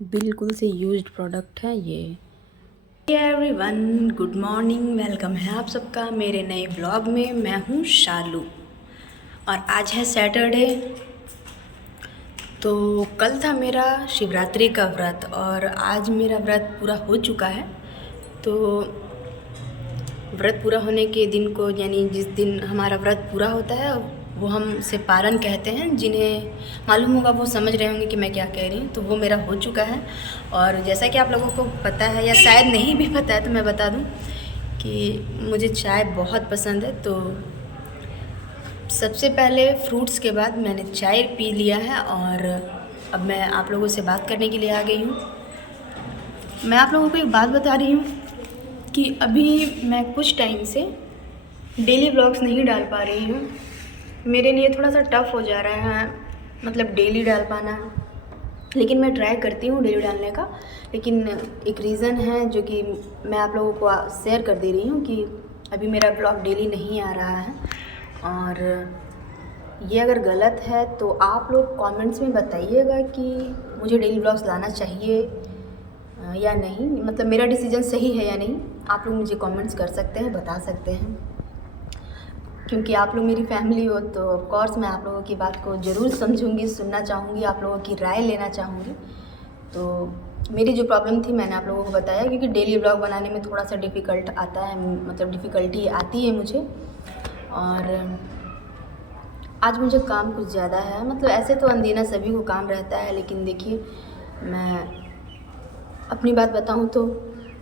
बिल्कुल से used product है ये। एवरीवन, गुड मॉर्निंग, वेलकम है आप सबका मेरे नए ब्लॉग में। मैं हूँ शालू और आज है सैटरडे। तो कल था मेरा शिवरात्रि का व्रत और आज मेरा व्रत पूरा हो चुका है। तो व्रत पूरा होने के दिन को, यानी जिस दिन हमारा व्रत पूरा होता है, वो हम उसे पारण कहते हैं। जिन्हें मालूम होगा वो समझ रहे होंगे कि मैं क्या कह रही हूँ। तो वो मेरा हो चुका है और जैसा कि आप लोगों को पता है या शायद नहीं भी पता है तो मैं बता दूँ कि मुझे चाय बहुत पसंद है। तो सबसे पहले फ्रूट्स के बाद मैंने चाय पी लिया है और अब मैं आप लोगों से बात करने के लिए आ गई हूँ। मैं आप लोगों को एक बात बता रही हूँ कि अभी मैं कुछ टाइम से डेली व्लॉग्स नहीं डाल पा रही हूँ। मेरे लिए थोड़ा सा टफ़ हो जा रहा है, मतलब डेली डाल पाना। लेकिन मैं ट्राई करती हूँ डेली डालने का। लेकिन एक रीज़न है जो कि मैं आप लोगों को शेयर कर दे रही हूँ कि अभी मेरा ब्लॉग डेली नहीं आ रहा है। और ये अगर गलत है तो आप लोग कमेंट्स में बताइएगा कि मुझे डेली व्लॉग्स लाना चाहिए या नहीं, मतलब मेरा डिसीजन सही है या नहीं। आप लोग मुझे कमेंट्स कर सकते हैं, बता सकते हैं, क्योंकि आप लोग मेरी फैमिली हो। तो ऑफ कोर्स मैं आप लोगों की बात को ज़रूर समझूंगी, सुनना चाहूँगी, आप लोगों की राय लेना चाहूँगी। तो मेरी जो प्रॉब्लम थी मैंने आप लोगों को बताया, क्योंकि डेली व्लॉग बनाने में थोड़ा सा डिफ़िकल्ट आता है, मतलब डिफ़िकल्टी आती है मुझे। और आज मुझे काम कुछ ज़्यादा है, मतलब ऐसे तो अनदीना सभी को काम रहता है, लेकिन देखिए मैं अपनी बात बताऊँ तो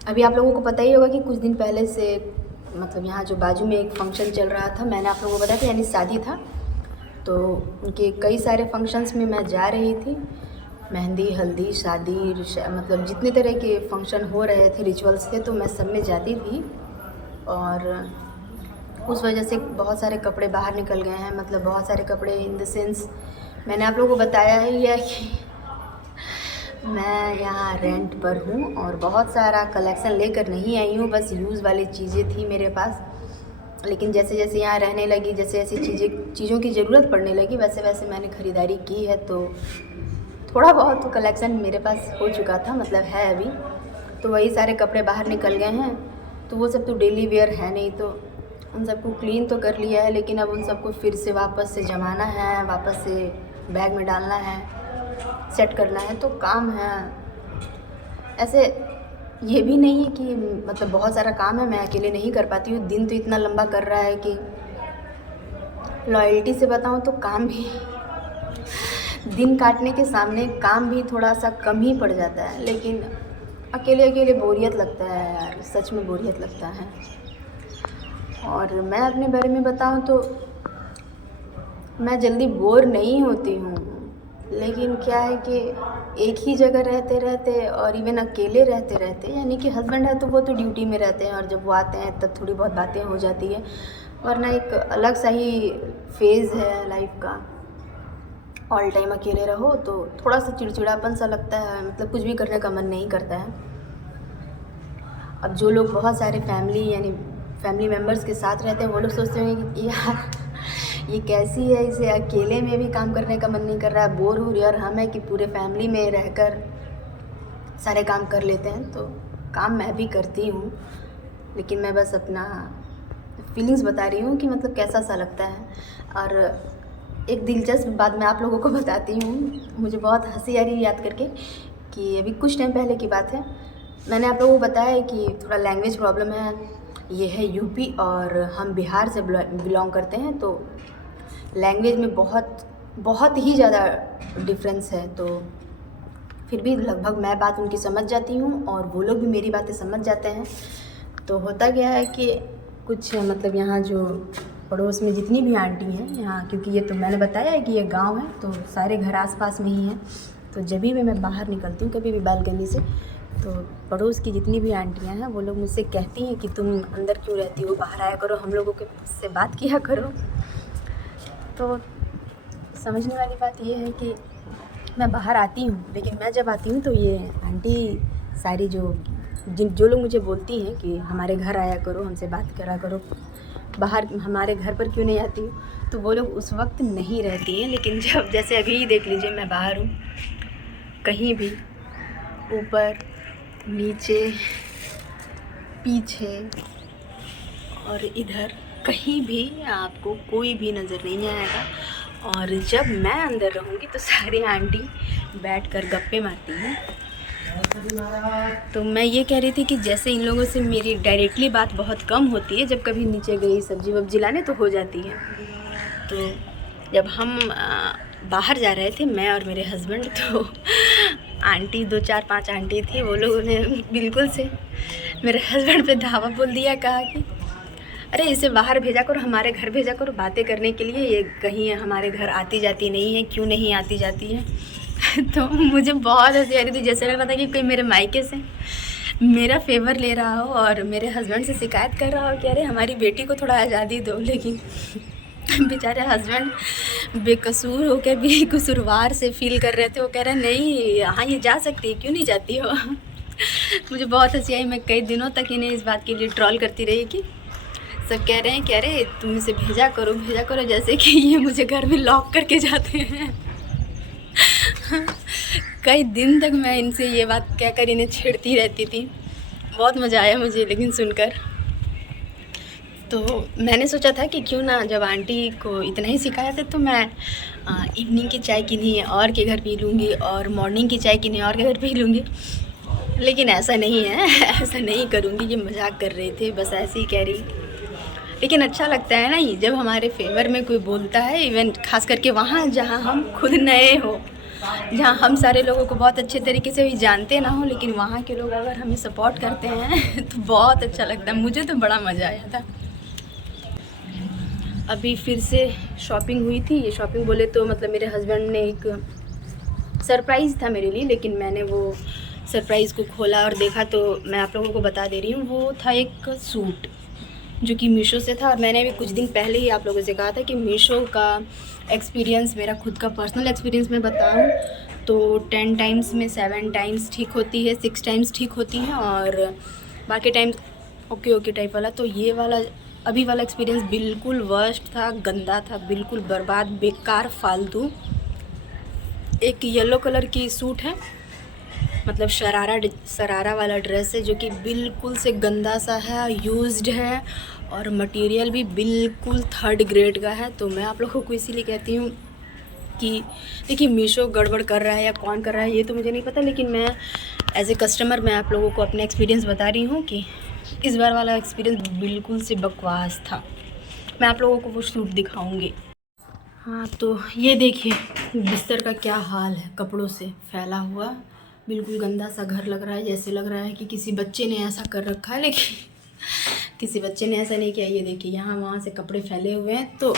अभी आप लोगों को पता ही होगा कि कुछ दिन पहले से, मतलब यहाँ जो बाजू में एक फ़ंक्शन चल रहा था, मैंने आप लोगों को बताया था, यानी शादी था। तो उनके कई सारे फंक्शंस में मैं जा रही थी। मेहंदी, हल्दी, शादी, मतलब जितने तरह के फंक्शन हो रहे थे, रिचुअल्स थे, तो मैं सब में जाती थी। और उस वजह से बहुत सारे कपड़े बाहर निकल गए हैं, मतलब बहुत सारे कपड़े इन द सेंस, मैंने आप लोगों को बताया ही है कि मैं यहाँ रेंट पर हूँ और बहुत सारा कलेक्शन लेकर नहीं आई हूँ, बस यूज़ वाली चीज़ें थी मेरे पास। लेकिन जैसे जैसे यहाँ रहने लगी, जैसे जैसे चीज़ों की ज़रूरत पड़ने लगी, वैसे वैसे मैंने ख़रीदारी की है। तो थोड़ा बहुत तो कलेक्शन मेरे पास हो चुका था, मतलब है अभी। तो वही सारे कपड़े बाहर निकल गए हैं, तो वो सब तो डेली वेयर है नहीं, तो उन सबको क्लीन तो कर लिया है। लेकिन अब उन सबको फिर से वापस से जमाना है, वापस से बैग में डालना है, सेट करना है, तो काम है। ऐसे ये भी नहीं है कि मतलब बहुत सारा काम है, मैं अकेले नहीं कर पाती हूँ। दिन तो इतना लंबा कर रहा है कि लॉयल्टी से बताऊँ तो काम भी दिन काटने के सामने काम भी थोड़ा सा कम ही पड़ जाता है। लेकिन अकेले अकेले बोरियत लगता है यार, सच में बोरियत लगता है। और मैं अपने बारे में बताऊँ तो मैं जल्दी बोर नहीं होती हूँ, लेकिन क्या है कि एक ही जगह रहते रहते और इवन अकेले रहते रहते, यानी कि हस्बैंड है तो वो तो ड्यूटी में रहते हैं और जब वो आते हैं तब थोड़ी बहुत बातें हो जाती है, वरना एक अलग सा ही फेज़ है लाइफ का। ऑल टाइम अकेले रहो तो थोड़ा सा चिड़चिड़ापन सा लगता है, मतलब कुछ भी करने का मन नहीं करता है। अब जो लोग बहुत सारे फैमिली मेम्बर्स के साथ रहते हैं, वो लोग सोचते होंगे कि यार ये कैसी है, इसे अकेले में भी काम करने का मन नहीं कर रहा है, बोर हो रही है। और हम है कि पूरे फैमिली में रहकर सारे काम कर लेते हैं। तो काम मैं भी करती हूँ, लेकिन मैं बस अपना फीलिंग्स बता रही हूँ कि मतलब कैसा सा लगता है। और एक दिलचस्प बात मैं आप लोगों को बताती हूँ, मुझे बहुत हंसी आ रही है याद करके कि अभी कुछ टाइम पहले की बात है। मैंने आप लोगों को बताया है कि थोड़ा लैंग्वेज प्रॉब्लम है। ये है यूपी और हम बिहार से बिलोंग करते हैं, तो लैंग्वेज में बहुत ही ज़्यादा डिफरेंस है। तो फिर भी लगभग मैं बात उनकी समझ जाती हूँ और वो लोग भी मेरी बातें समझ जाते हैं। तो होता क्या है कि कुछ, मतलब यहाँ जो पड़ोस में जितनी भी आंटी हैं यहाँ, क्योंकि ये तो मैंने बताया है कि ये गांव है, तो सारे घर आसपास में ही हैं। तो जब भी मैं बाहर निकलती हूँ कभी भी बालकनी से, तो पड़ोस की जितनी भी आंटियाँ हैं वो लोग मुझसे कहती हैं कि तुम अंदर क्यों रहती हो, बाहर आया करो, हम लोगों के से बात किया करो। तो समझने वाली बात ये है कि मैं बाहर आती हूँ, लेकिन मैं जब आती हूँ तो ये आंटी सारी जो लोग मुझे बोलती हैं कि हमारे घर आया करो, हमसे बात करा करो, बाहर हमारे घर पर क्यों नहीं आती हूँ, तो वो लोग उस वक्त नहीं रहती हैं। लेकिन जब, जैसे अभी देख लीजिए, मैं बाहर हूँ कहीं भी, ऊपर, नीचे, पीछे और इधर कहीं भी आपको कोई भी नज़र नहीं आएगा। और जब मैं अंदर रहूँगी तो सारी आंटी बैठकर गप्पे मारती हैं। तो मैं ये कह रही थी कि जैसे इन लोगों से मेरी डायरेक्टली बात बहुत कम होती है, जब कभी नीचे गई सब्जी वब्जी लाने तो हो जाती है। तो जब हम बाहर जा रहे थे, मैं और मेरे हस्बैंड, तो आंटी 2 4 5 आंटी थी, वो लोगों ने बिल्कुल से मेरे हस्बैंड पे धावा बोल दिया, कहा कि अरे इसे बाहर भेजा करो, हमारे घर भेजा करो बातें करने के लिए, ये कहीं हमारे घर आती जाती नहीं है, क्यों नहीं आती जाती है। तो मुझे बहुत हंसी आ रही थी, जैसे लग रहा था कि कोई मेरे मायके से मेरा फेवर ले रहा हो और मेरे हस्बैंड से शिकायत कर रहा हो कि अरे हमारी बेटी को थोड़ा आज़ादी दो। लेकिन बेचारे हस्बैंड बेकसूर होकर भी कसूरवार से फील कर रहे थे। वो कह रहे नहीं, हाँ ये जा सकती है, क्यों नहीं जाती हो। मुझे बहुत हंसी आई। मैं कई दिनों तक इन्हें इस बात के लिए ट्रोल करती रही कि सब कह रहे हैं कि अरे तुम इसे भेजा करो, जैसे कि ये मुझे घर में लॉक करके जाते हैं। कई दिन तक मैं इनसे ये बात कहकर इन्हें छेड़ती रहती थी। बहुत मज़ा आया मुझे लेकिन सुनकर। तो मैंने सोचा था कि क्यों ना, जब आंटी को इतना ही सिखाया था, तो मैं इवनिंग की चाय किन्हीं और के घर पी लूँगी और मॉर्निंग की चाय किन्हीं और के घर पी लूँगी। लेकिन ऐसा नहीं है, ऐसा नहीं करूँगी। ये मजाक कर रहे थे, बस ऐसे ही कह रही। लेकिन अच्छा लगता है ना ये, जब हमारे फेवर में कोई बोलता है, इवन खास करके वहाँ जहाँ हम खुद नए हो, जहाँ हम सारे लोगों को बहुत अच्छे तरीके से भी जानते ना हो, लेकिन वहाँ के लोग अगर हमें सपोर्ट करते हैं तो बहुत अच्छा लगता है। मुझे तो बड़ा मज़ा आया था। अभी फिर से शॉपिंग हुई थी। ये शॉपिंग बोले तो मतलब मेरे हस्बैंड ने एक सरप्राइज़ था मेरे लिए, लेकिन मैंने वो सरप्राइज़ को खोला और देखा तो मैं आप लोगों को बता दे रही हूँ। वो था एक सूट जो कि मीशो से था। और मैंने अभी कुछ दिन पहले ही आप लोगों से कहा था कि मीशो का एक्सपीरियंस, मेरा खुद का पर्सनल एक्सपीरियंस मैं बताऊँ तो 10 टाइम्स में 7 टाइम्स ठीक होती है, 6 टाइम्स ठीक होती है और बाकी टाइम्स ओके टाइप वाला। तो ये वाला अभी वाला एक्सपीरियंस बिल्कुल वर्स्ट था, गंदा था, बिल्कुल बर्बाद, बेकार, फालतू। एक येलो कलर की सूट है, मतलब शरारा वाला ड्रेस है, जो कि बिल्कुल से गंदा सा है, यूज्ड है और मटेरियल भी बिल्कुल 3rd ग्रेड का है। तो मैं आप लोगों को इसीलिए कहती हूँ कि देखिए, मीशो गड़बड़ कर रहा है या कौन कर रहा है ये तो मुझे नहीं पता, लेकिन मैं एज ए कस्टमर मैं आप लोगों को अपना एक्सपीरियंस बता रही हूँ कि इस बार वाला एक्सपीरियंस बिल्कुल से बकवास था। मैं आप लोगों को वो सूट दिखाऊंगी। हाँ, तो ये देखिए बिस्तर का क्या हाल है, कपड़ों से फैला हुआ, बिल्कुल गंदा सा घर लग रहा है। जैसे लग रहा है कि किसी बच्चे ने ऐसा कर रखा है, लेकिन किसी बच्चे ने ऐसा नहीं किया। ये देखिए यहाँ वहाँ से कपड़े फैले हुए हैं। तो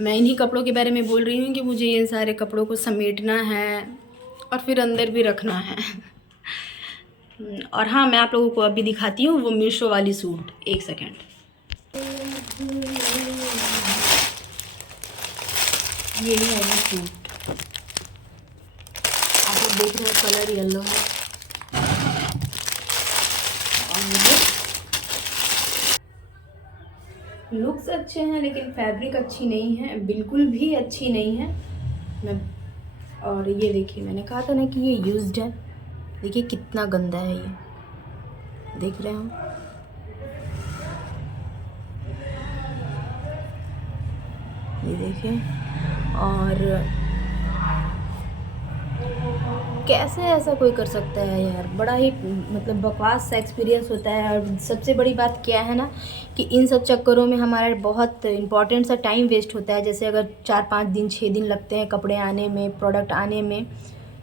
मैं इन्हीं कपड़ों के बारे में बोल रही हूँ कि मुझे ये सारे कपड़ों को समेटना है और फिर अंदर भी रखना है। और हाँ, मैं आप लोगों को अभी दिखाती हूँ वो मीशो वाली सूट। एक सेकेंड। ये है वो सूट, आप लोग देख रहे हैं, कलर येलो है और लुक्स अच्छे हैं, लेकिन फैब्रिक अच्छी नहीं है, बिल्कुल भी अच्छी नहीं है। मैं और ये देखिए, मैंने कहा था ना कि ये यूज्ड है। देखिए कितना गंदा है ये, देख रहे हैं। ये देखिए, और कैसे ऐसा कोई कर सकता है यार, बड़ा ही मतलब बकवास सा एक्सपीरियंस होता है। और सबसे बड़ी बात क्या है ना कि इन सब चक्करों में हमारा बहुत इंपॉर्टेंट सा टाइम वेस्ट होता है। जैसे अगर 4 5 दिन 6 दिन लगते हैं कपड़े आने में, प्रोडक्ट आने में,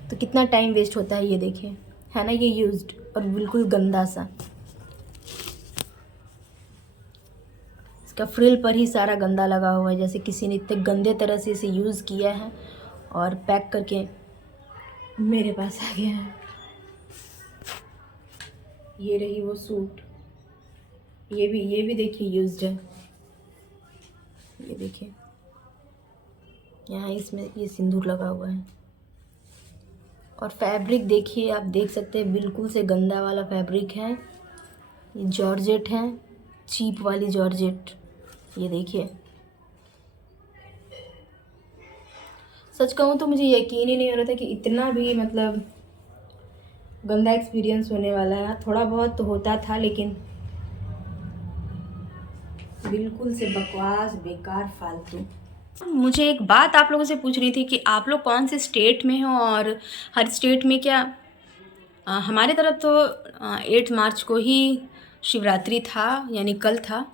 तो कितना टाइम वेस्ट होता है। ये देखिए, है ना, ये यूज्ड और बिल्कुल गंदा सा, इसका फ्रिल पर ही सारा गंदा लगा हुआ है, जैसे किसी ने इतने गंदे तरह से इसे यूज़ किया है और पैक करके मेरे पास आ गया है। ये रही वो सूट, ये भी देखिए यूज्ड है। ये देखिए यहाँ इसमें ये सिंदूर लगा हुआ है। और फैब्रिक देखिए, आप देख सकते हैं बिल्कुल से गंदा वाला फैब्रिक है। ये जॉर्जेट है, चीप वाली जॉर्जेट। ये देखिए, सच कहूँ तो मुझे यकीन ही नहीं हो रहा था कि इतना भी मतलब गंदा एक्सपीरियंस होने वाला है। थोड़ा बहुत तो होता था, लेकिन बिल्कुल से बकवास, बेकार, फालतू। मुझे एक बात आप लोगों से पूछनी थी कि आप लोग कौन से स्टेट में हो, और हर स्टेट में क्या हमारे तरफ तो 8 मार्च को ही शिवरात्रि था, यानी कल था।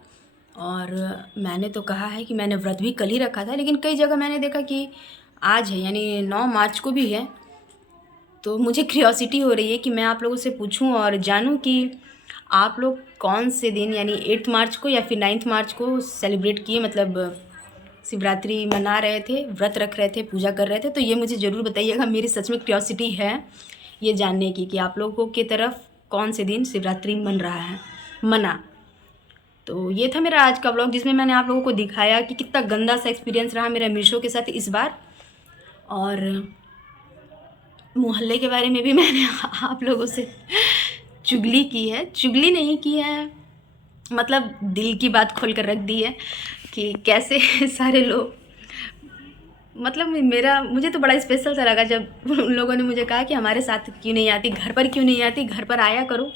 और मैंने तो कहा है कि मैंने व्रत भी कल ही रखा था, लेकिन कई जगह मैंने देखा कि आज है, यानी 9 मार्च को भी है। तो मुझे क्यूरियोसिटी हो रही है कि मैं आप लोगों से पूछूं और जानूं कि आप लोग कौन से दिन, यानी 8 मार्च को या फिर 9 मार्च को सेलिब्रेट किए, मतलब शिवरात्रि मना रहे थे, व्रत रख रहे थे, पूजा कर रहे थे। तो ये मुझे ज़रूर बताइएगा, मेरी सच में क्यूरियोसिटी है ये जानने की कि आप लोगों की तरफ कौन से दिन शिवरात्रि मना। तो ये था मेरा आज का व्लॉग, जिसमें मैंने आप लोगों को दिखाया कि कितना गंदा सा एक्सपीरियंस रहा मेरा मीशो के साथ इस बार। और मोहल्ले के बारे में भी मैंने आप लोगों से चुगली की है, चुगली नहीं की है, मतलब दिल की बात खोल कर रख दी है कि कैसे सारे लोग, मतलब मुझे तो बड़ा स्पेशल सा लगा जब उन लोगों ने मुझे कहा कि हमारे साथ क्यों नहीं आती, घर पर क्यों नहीं आती, घर पर आया करो।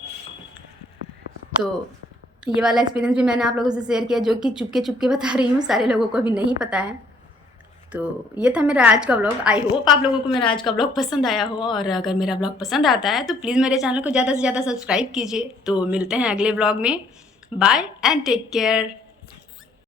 तो ये वाला एक्सपीरियंस भी मैंने आप लोगों से शेयर किया, जो कि चुपके चुपके बता रही हूँ, सारे लोगों को भी नहीं पता है। तो ये था मेरा आज का व्लॉग। आई होप आप लोगों को मेरा आज का व्लॉग पसंद आया हो, और अगर मेरा व्लॉग पसंद आता है तो प्लीज़ मेरे चैनल को ज़्यादा से ज़्यादा सब्सक्राइब कीजिए। तो मिलते हैं अगले व्लॉग में। Bye and take care.